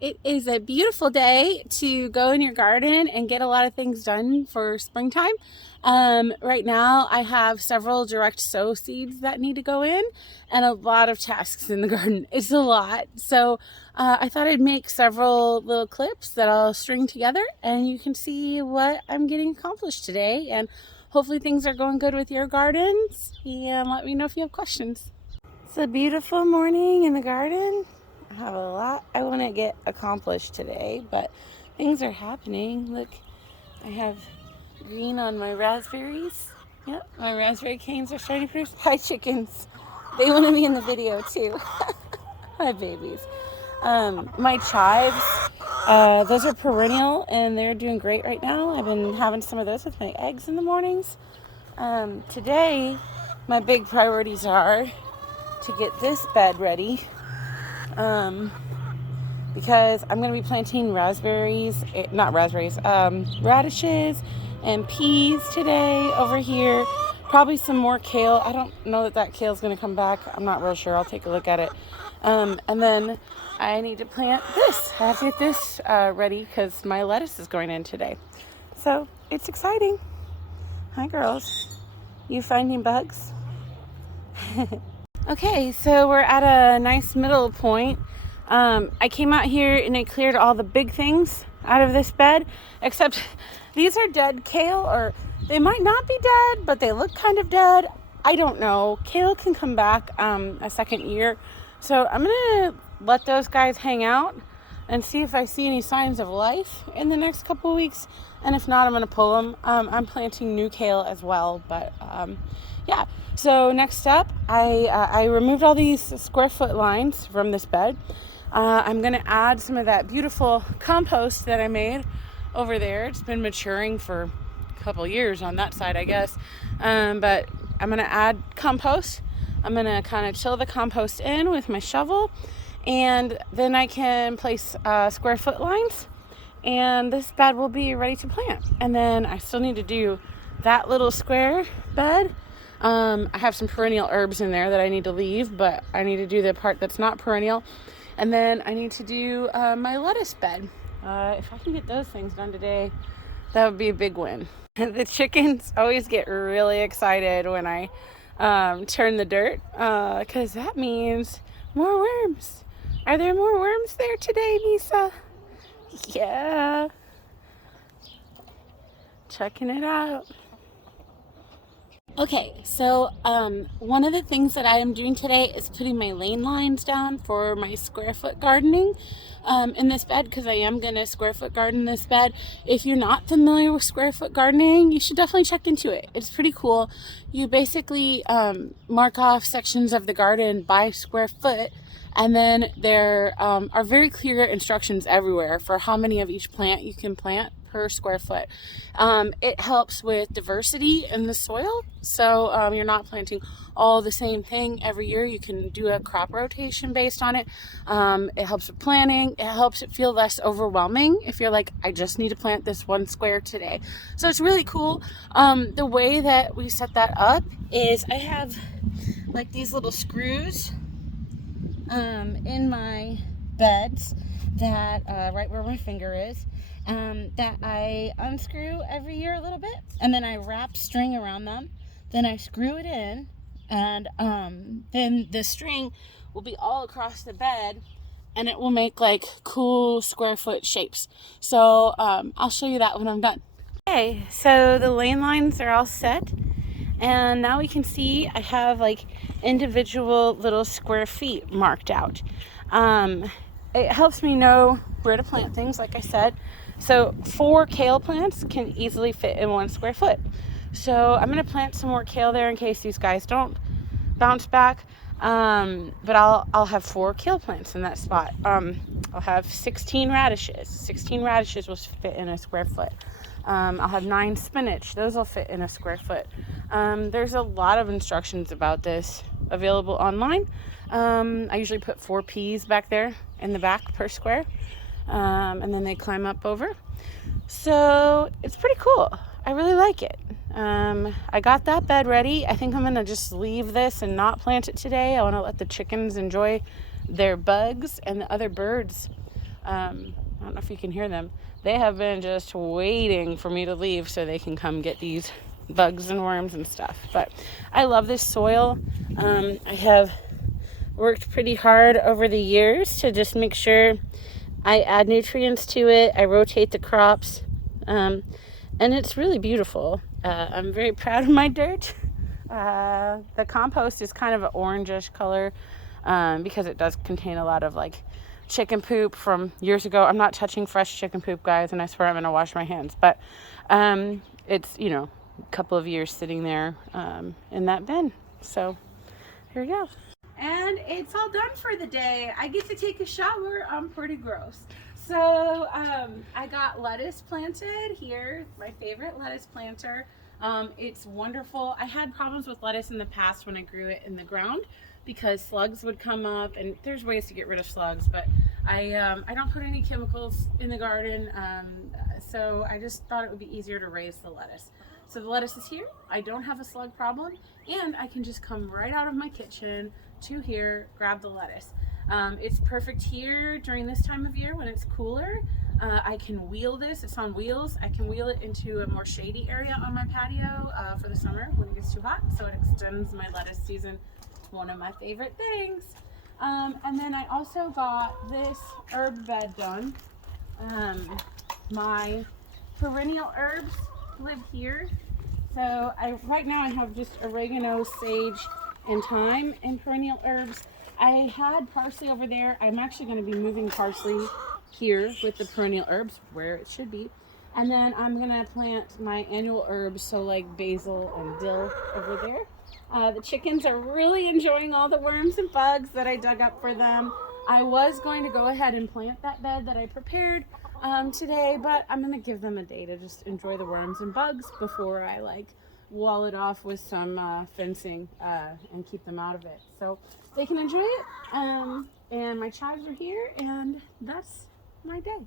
It is a beautiful day to go in your garden and get a lot of things done for springtime. Right now I have several direct sow seeds that need to go in and a lot of tasks in the garden. It's a lot. So I thought I'd make several little clips that I'll string together and you can see what I'm getting accomplished today. And hopefully things are going good with your gardens, and let me know if you have questions. It's a beautiful morning in the garden. I have a lot I want to get accomplished today, but things are happening. Look, I have green on my raspberries. Yep, my raspberry canes are starting to produce. Hi, chickens. They want to be in the video too. Hi, babies. My chives, those are perennial and they're doing great right now. I've been having some of those with my eggs in the mornings. Today, my big priorities are to get this bed ready. Because I'm going to be planting radishes and peas today over here. Probably some more kale. I don't know that kale is going to come back. I'm not real sure. I'll take a look at it. And then I need to plant this. I have to get this ready because my lettuce is going in today. So it's exciting. Hi, girls. You finding bugs? Okay, so we're at a nice middle point. I came out here and I cleared all the big things out of this bed, except these are dead kale, or they might not be dead, but they look kind of dead. I don't know. Kale can come back a second year. So I'm going to let those guys hang out and see if I see any signs of life in the next couple of weeks. And if not, I'm going to pull them. I'm planting new kale as well, but yeah. So next up, I removed all these square foot lines from this bed. I'm going to add some of that beautiful compost that I made over there. It's been maturing for a couple years on that side, I guess. But I'm going to add compost. I'm going to kind of till the compost in with my shovel. And then I can place square foot lines. And this bed will be ready to plant. And then I still need to do that little square bed. I have some perennial herbs in there that I need to leave, but I need to do the part that's not perennial. And then I need to do my lettuce bed. If I can get those things done today, that would be a big win. The chickens always get really excited when I turn the dirt, because that means more worms. Are there more worms there today, Misa? Yeah. Checking it out. Okay, so one of the things that I am doing today is putting my lane lines down for my square foot gardening in this bed, because I am going to square foot garden this bed. If you're not familiar with square foot gardening, you should definitely check into it. It's pretty cool. You basically mark off sections of the garden by square foot, and then there are very clear instructions everywhere for how many of each plant you can plant per square foot. It helps with diversity in the soil, so you're not planting all the same thing every year. You can do a crop rotation based on it. It helps with planning. It helps it feel less overwhelming if you're like, I just need to plant this one square today. So it's really cool. The way that we set that up is I have like these little screws in my beds that right where my finger is, that I unscrew every year a little bit, and then I wrap string around them, then I screw it in, and then the string will be all across the bed, and it will make like cool square foot shapes. So I'll show you that when I'm done. Okay, so the lane lines are all set, and now we can see I have like individual little square feet marked out. It helps me know where to plant things, like I said. So 4 kale plants can easily fit in 1 square foot. So I'm going to plant some more kale there in case these guys don't bounce back. But I'll have 4 kale plants in that spot. I'll have 16 radishes. 16 radishes will fit in a square foot. I'll have 9 spinach. Those will fit in a square foot. There's a lot of instructions about this available online. I usually put 4 peas back there in the back per square. And then they climb up over. So it's pretty cool. I really like it. I got that bed ready. I think I'm going to just leave this and not plant it today. I want to let the chickens enjoy their bugs and the other birds I don't know if you can hear them. They have been just waiting for me to leave so they can come get these bugs and worms and stuff. But I love this soil. I have worked pretty hard over the years to just make sure I add nutrients to it. I rotate the crops. And it's really beautiful. I'm very proud of my dirt. The compost is kind of an orangish color because it does contain a lot of like chicken poop from years ago. I'm not touching fresh chicken poop, guys, and I swear I'm going to wash my hands. But it's, a couple of years sitting there in that bin. So here we go. And it's all done for the day. I get to take a shower. I'm pretty gross. So I got lettuce planted here, my favorite lettuce planter. It's wonderful. I had problems with lettuce in the past when I grew it in the ground because slugs would come up, and there's ways to get rid of slugs, but I don't put any chemicals in the garden, so I just thought it would be easier to raise the lettuce. So the lettuce is here. I don't have a slug problem, and I can just come right out of my kitchen to here, grab the lettuce. It's perfect here during this time of year when it's cooler. I can wheel this, it's on wheels. I can wheel it into a more shady area on my patio for the summer when it gets too hot, so it extends my lettuce season. One of my favorite things. And then I also got this herb bed done. My perennial herbs live here. So right now I have just oregano, sage, and thyme and perennial herbs. I had parsley over there. I'm actually going to be moving parsley here with the perennial herbs where it should be. And then I'm going to plant my annual herbs, so like basil and dill over there. The chickens are really enjoying all the worms and bugs that I dug up for them. I was going to go ahead and plant that bed that I prepared today, but I'm going to give them a day to just enjoy the worms and bugs before I wall it off with some fencing and keep them out of it. So they can enjoy it. And my chives are here, and that's my day.